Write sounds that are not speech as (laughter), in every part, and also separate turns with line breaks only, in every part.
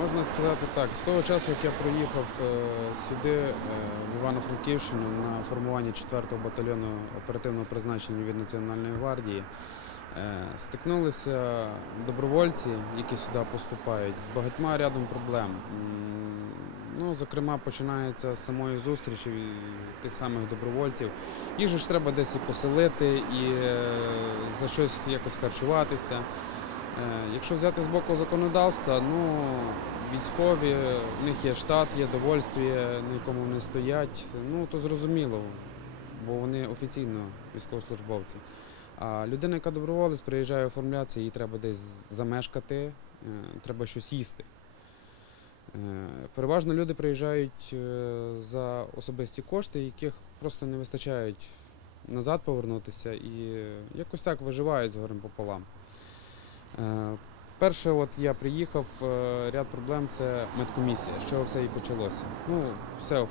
Можна сказати так, з того часу, як я приїхав е, сюди, е, в Івано-Франківщину, на формування 4-го батальйону оперативного призначення від Національної гвардії, е, стикнулися добровольці, які сюди поступають, з багатьма рядом проблем. Ну, зокрема, починається з самої зустрічі тих самих добровольців. Їх же ж треба десь і поселити, і за щось якось харчуватися. Е, Якщо взяти з боку законодавства, ну військові, в них є штат, є довольстві, на якому вони стоять. Ну то зрозуміло, бо вони офіційно військовослужбовці. А людина, яка доброволець, приїжджає оформлятися, їй треба десь замешкати, е, треба щось їсти. Е, Переважно люди приїжджають за особисті кошти, яких просто не вистачають назад повернутися і якось так виживають з горем пополам. Е, Перше, от я приїхав, е, ряд проблем це медкомісія. З чого все і почалося. Ну, все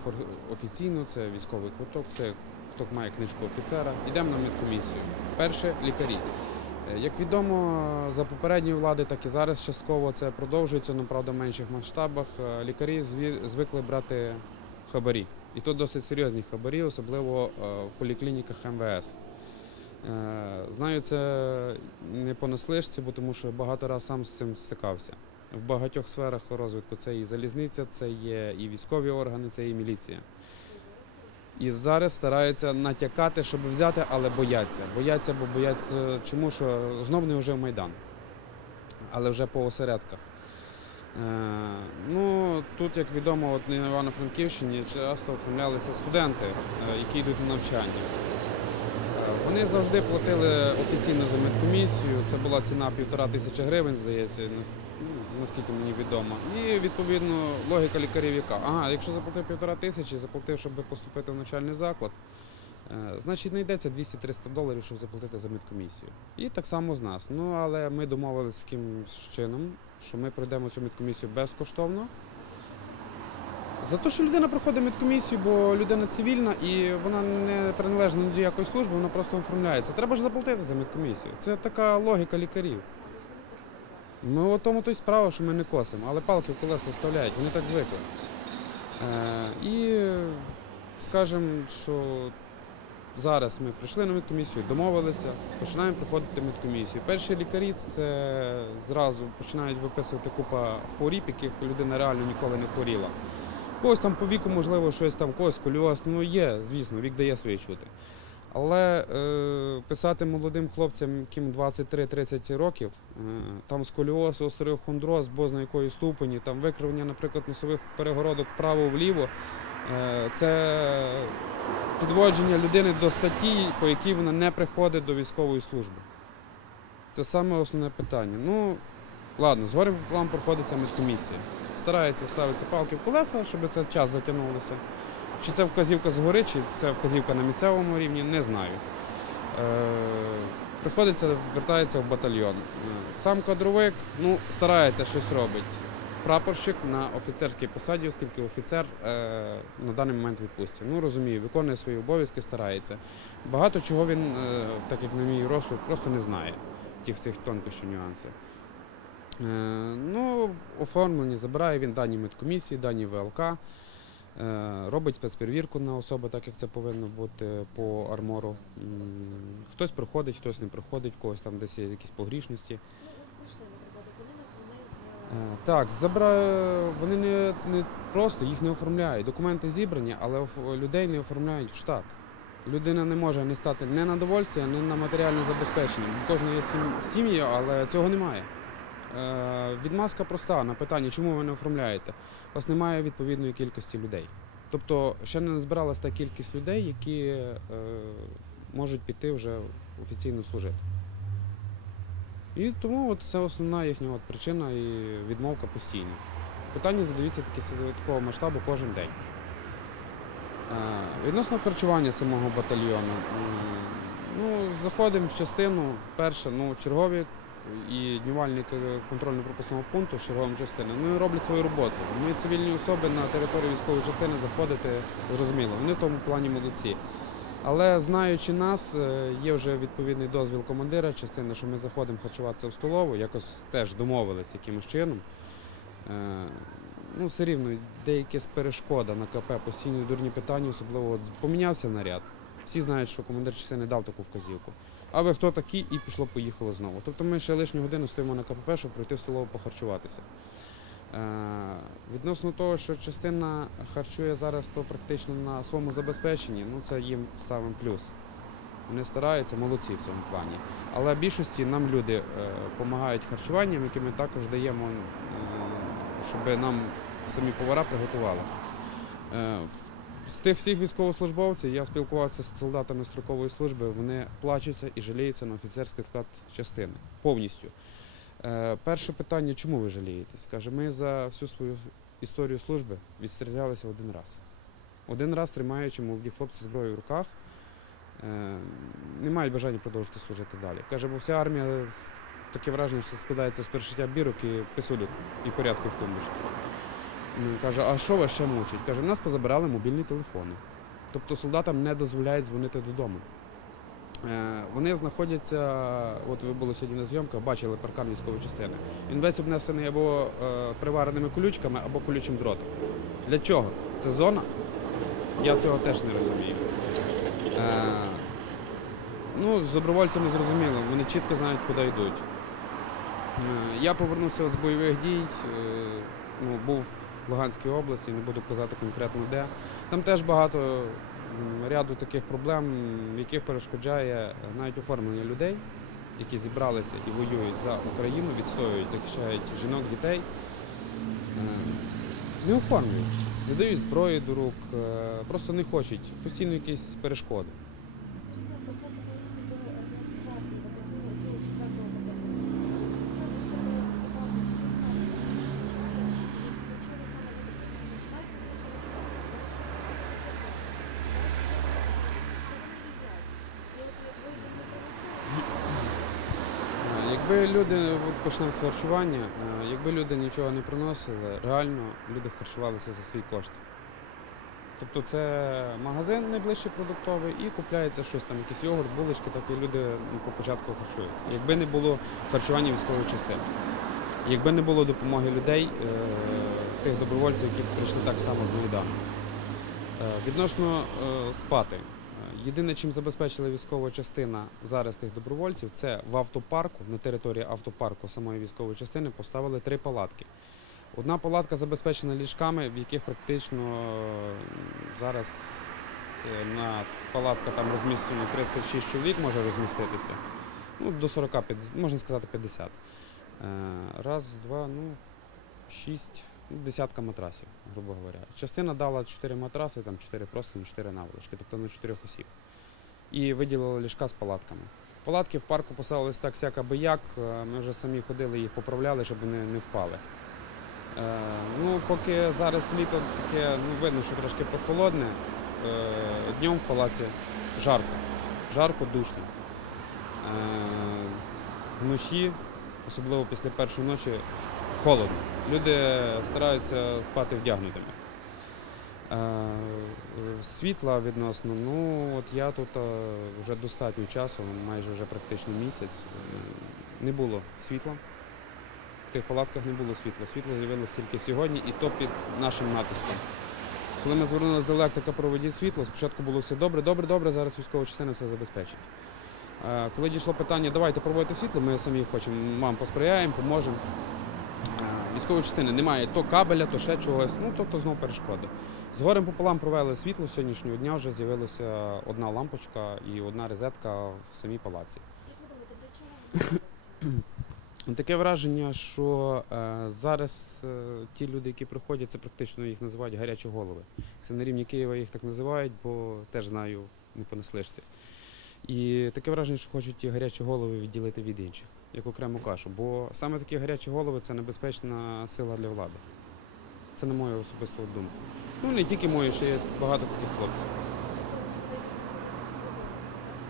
офіційно, це військовий квиток, все, хто має книжку офіцера. Йдемо на медкомісію. Перше лікарі. Е, Як відомо, за попередньої влади, так і зараз частково це продовжується, але правда в менших масштабах. Лікарі зві- звикли брати хабарі. І тут досить серйозні хабарі, особливо в поліклініках МВС. Е, Знаю, це не по наслишці, бо тому що багато разів сам з цим стикався. В багатьох сферах розвитку це і залізниця, це є і військові органи, це і міліція. І зараз стараються натякати, щоб взяти, але бояться. Бояться, бо бояться, чому що знов не вже в Майдан, але вже по осередках. Е, ну, тут, як відомо, от на Івано-Франківщині часто оформлялися студенти, е, які йдуть на навчання. Вони завжди платили офіційно за медкомісію. Це була ціна півтора тисячі гривень, здається, ну, наскільки мені відомо. І відповідно логіка лікарів яка. Ага, якщо заплатив півтора тисячі, заплатив, щоб поступити в навчальний заклад, е, значить знайдеться 200-300 доларів, щоб заплатити за медкомісію. І так само з нас. Ну але ми домовилися таким чином, що ми пройдемо цю медкомісію безкоштовно. За те, що людина проходить медкомісію, бо людина цивільна і вона не приналежна до якої служби, вона просто оформляється. Треба ж заплатити за медкомісію. Це така логіка лікарів. Ми у тому то справа, що ми не косимо, але палки в колеса вставляють, вони так звикли. Е, і скажемо, що зараз ми прийшли на медкомісію, домовилися, починаємо проходити медкомісію. Перші лікарі це зразу починають виписувати купа хворіб, яких людина реально ніколи не хворіла. Когось там по віку, можливо, щось там, когось сколіоз, ну є, звісно, вік дає своє чути. Але е, писати молодим хлопцям, яким 23-30 років, е, там сколіоз, остеохондроз, бозна якої ступені, там викривлення, наприклад, носових перегородок вправо-вліво, е, це підводження людини до статті, по якій вона не приходить до військової служби. Це саме основне питання. Ну, ладно, з горем план проходиться медкомісія. Старається ставити палки в колеса, щоб цей час затягнулося. Чи це вказівка згори, чи це вказівка на місцевому рівні, не знаю. Е, приходиться, вертається в батальйон. Е, Сам кадровик ну, старається щось робити. Прапорщик на офіцерській посаді, оскільки офіцер е, на даний момент в відпустці. Ну розумію, виконує свої обов'язки, старається. Багато чого він, е, так як на мій розсуд, просто не знає тих цих тонкощів нюансів. Е, ну, оформлені, забирає він дані медкомісії, дані ВЛК, е, робить спецперевірку на особи, так як це повинно бути по армору. Хтось приходить, хтось не приходить, когось там десь є якісь погрішності. Е, Так, забра... вони не, не просто їх не оформляють. Документи зібрані, але людей не оформляють в штат. Людина не може не стати не на довольстві, не на матеріальне забезпечення. Кожної є сім- сім'ї, але цього немає. Е, відмазка проста на питання, чому ви не оформляєте. У вас немає відповідної кількості людей. Тобто ще не збиралася та кількість людей, які е, можуть піти вже офіційно служити. І тому от це основна їхня от причина і відмовка постійна. Питання задаються такі такого масштабу кожен день. Е, Відносно харчування самого батальйону. Ну, заходимо в частину, перше, ну, чергові і днювальник е, контрольно-пропускного пункту з черговим частини. Ну і роблять свою роботу. Ми цивільні особи на територію військової частини заходити зрозуміло. Вони в тому плані молодці. Але знаючи нас, е, є вже відповідний дозвіл командира частини, що ми заходимо харчуватися в столову, якось теж домовились якимось чином. Е, Ну, все рівно, деякі перешкода на КП, постійно дурні питання, особливо от помінявся наряд. Всі знають, що командир частини дав таку вказівку. А ви хто такі? І пішло, поїхало знову. Тобто ми ще лишню годину стоїмо на КПП, щоб пройти в столову похарчуватися. Е, Відносно того, що частина харчує зараз то практично на своєму забезпеченні, ну це їм ставимо плюс. Вони стараються, молодці в цьому плані. Але більшості нам люди допомагають харчуванням, яке ми також даємо, м, щоб нам самі повара приготували. Е, в- З тих всіх військовослужбовців я спілкувався з солдатами строкової служби, вони плачуться і жаліються на офіцерський склад частини повністю. Е, Перше питання, чому ви жалієтесь? Каже, ми за всю свою історію служби відстрілялися один раз. Один раз тримаючи молоді хлопці зброю в руках, е, не мають бажання продовжити служити далі. Каже, бо вся армія таке враження, що складається з перешиття бірок і писулюк і порядку в тумбочці. Ну, каже, а що вас ще мучить? Каже, в нас позабирали мобільні телефони. Тобто солдатам не дозволяють дзвонити додому. Е, Вони знаходяться, от ви були сьогодні на зйомках, бачили паркан військової частини. Він весь обнесений або е, привареними колючками, або колючим дротом. Для чого? Це зона? Я цього теж не розумію. Е, ну, з добровольцями зрозуміло, вони чітко знають, куди йдуть. Е, Я повернувся от з бойових дій, е, ну, був Луганській області, не буду казати конкретно де. Там теж багато ряду таких проблем, яких перешкоджає навіть оформлення людей, які зібралися і воюють за Україну, відстоюють, захищають жінок, дітей. Е, Не оформлюють, не дають зброї до рук, е, просто не хочуть, постійно якісь перешкоди.
Скажіть, будь ласка, поки ви їздили на Нацгвардію, до цього четвертого батальйону, чи правда, що ви виконували ті самі задачі, і до чого саме ви починаєте, до чого
Е, Якби люди от почнемо з харчування, е, якби люди нічого не приносили, реально люди харчувалися за свій кошт. Тобто це магазин найближчий продуктовий і купляється щось там, якийсь йогурт, булочки, так і люди ну, по початку харчуються. Якби не було харчування військової частини, якби не було допомоги людей, е, тих добровольців, які прийшли так само з Майдану. Е, Відносно спати. Єдине, чим забезпечила військова частина зараз тих добровольців, це в автопарку, на території автопарку самої військової частини поставили три палатки. Одна палатка забезпечена ліжками, в яких практично зараз е, на палатка там розміщено 36 чоловік може розміститися. Ну, до 40, можна сказати 50. Е, Раз, два, ну, шість, десятка матрасів, грубо говоря. Частина дала 4 матраси, там 4 просто, 4 наволочки, тобто на 4 осіб. І виділили ліжка з палатками. Палатки в парку поставились так всяк аби як. е, Ми вже самі ходили, їх поправляли, щоб вони не впали. Е, ну, поки зараз літо таке, ну, видно, що трошки прохолодне. Е, днем в палаці жарко. Жарко, душно. Е, вночі, особливо після першої ночі, холодно. Люди стараються спати вдягнутими. Е, Світла відносно, ну от я тут е, вже достатньо часу, майже вже практично місяць. е, Не було світла. В тих палатках не було світла. Світло з'явилося тільки сьогодні, і то під нашим натиском. Коли ми звернулися до електрика, проведіть світло, спочатку було все добре, добре, добре, зараз військова частина все забезпечить. Коли дійшло питання, давайте проводити світло, ми самі хочемо, вам посприяємо, поможемо. Військової частини немає то кабеля, то ще чогось, ну тобто знову перешкоди. З горем пополам провели світло сьогоднішнього дня, вже з'явилася одна лампочка і одна розетка в самій палаці. (coughs) Таке враження, що е, зараз е, ті люди, які приходять, це практично їх називають гарячі голови. Це на рівні Києва їх так називають, бо теж знаю, не понаслишся. І таке враження, що хочуть ті гарячі голови відділити від інших, як окрему кашу. Бо саме такі гарячі голови це небезпечна сила для влади. Це на мою особисту думку. Ну не тільки мою, ще є багато таких хлопців.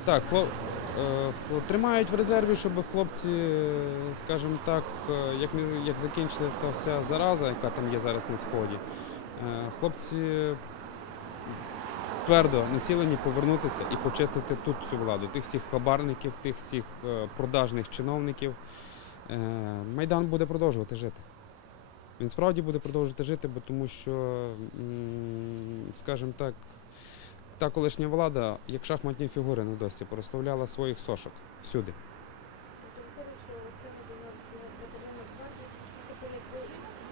Так, хлоп... е, тримають в резерві, щоб хлопці, е, скажімо так, е, як, як закінчиться та вся зараза, яка там є зараз на сході, хлопці твердо націлені повернутися і почистити тут цю владу, тих всіх хабарників, тих всіх е, продажних чиновників. Е, Майдан буде продовжувати жити. Він справді буде продовжувати жити, бо тому що, скажімо так, та колишня влада, як шахматні фігури на досі, порозставляла своїх сошок всюди.
Тобто виходить, що це не була батальйонна гвардії, типу якби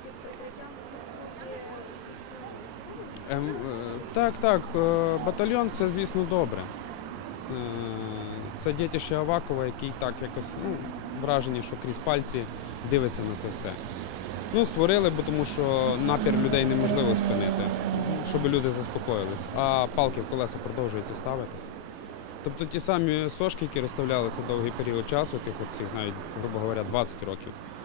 під прикриттям є військові.
Ем, е, так, так, е, батальйон це, звісно, добре. Е, Це дітище Авакова, який так якось ну, вражені, що крізь пальці дивиться на це все. Ну, створили, бо тому що напір людей неможливо спинити, щоб люди заспокоїлись. А палки в колеса продовжуються ставитись. Тобто ті самі сошки, які розставлялися довгий період часу, тих оцих навіть, грубо говоря, 20 років, е,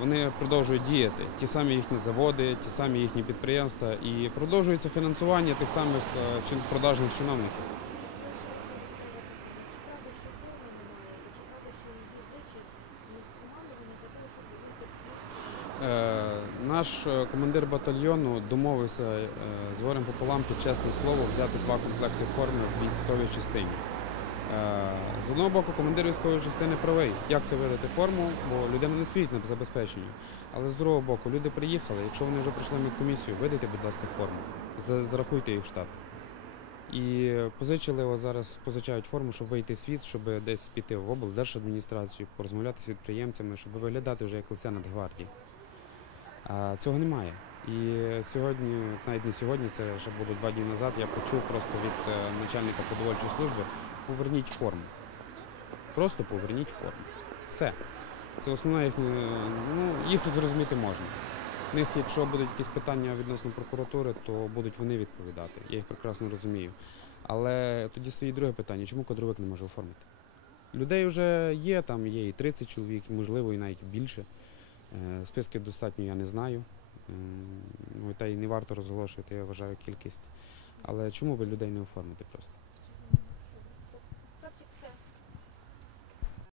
вони продовжують діяти. Ті самі їхні заводи, ті самі їхні підприємства і продовжується фінансування тих самих е, продажних чиновників. Е, Наш е, командир батальйону домовився е, з горем пополам під чесне слово взяти два комплекти форми в військовій частині. Е, З одного боку, командир військової частини правий, як це видати форму, бо людина не стоїть на забезпеченні. Але з другого боку, люди приїхали, якщо вони вже пройшли медкомісію, видайте, будь ласка, форму, зарахуйте їх в штат. І позичили ось зараз, позичають форму, щоб вийти в світ, щоб десь піти в облдержадміністрацію, порозмовляти з підприємцями, щоб виглядати вже як лице Нацгвардії. А цього немає. І сьогодні, навіть не сьогодні, це ще було два дні назад, я почув просто від е, начальника продовольчої служби поверніть форму. Просто поверніть форму. Все. Це основна їхня, ну, їх зрозуміти можна. В них, якщо будуть якісь питання відносно прокуратури, то будуть вони відповідати. Я їх прекрасно розумію. Але тоді стоїть друге питання, чому кадровик не може оформити? Людей вже є, там є і 30 чоловік, можливо, і навіть більше. Е, Списки достатньо я не знаю. Ну, та й не варто розголошувати, я вважаю, кількість. Але чому би людей не оформити просто?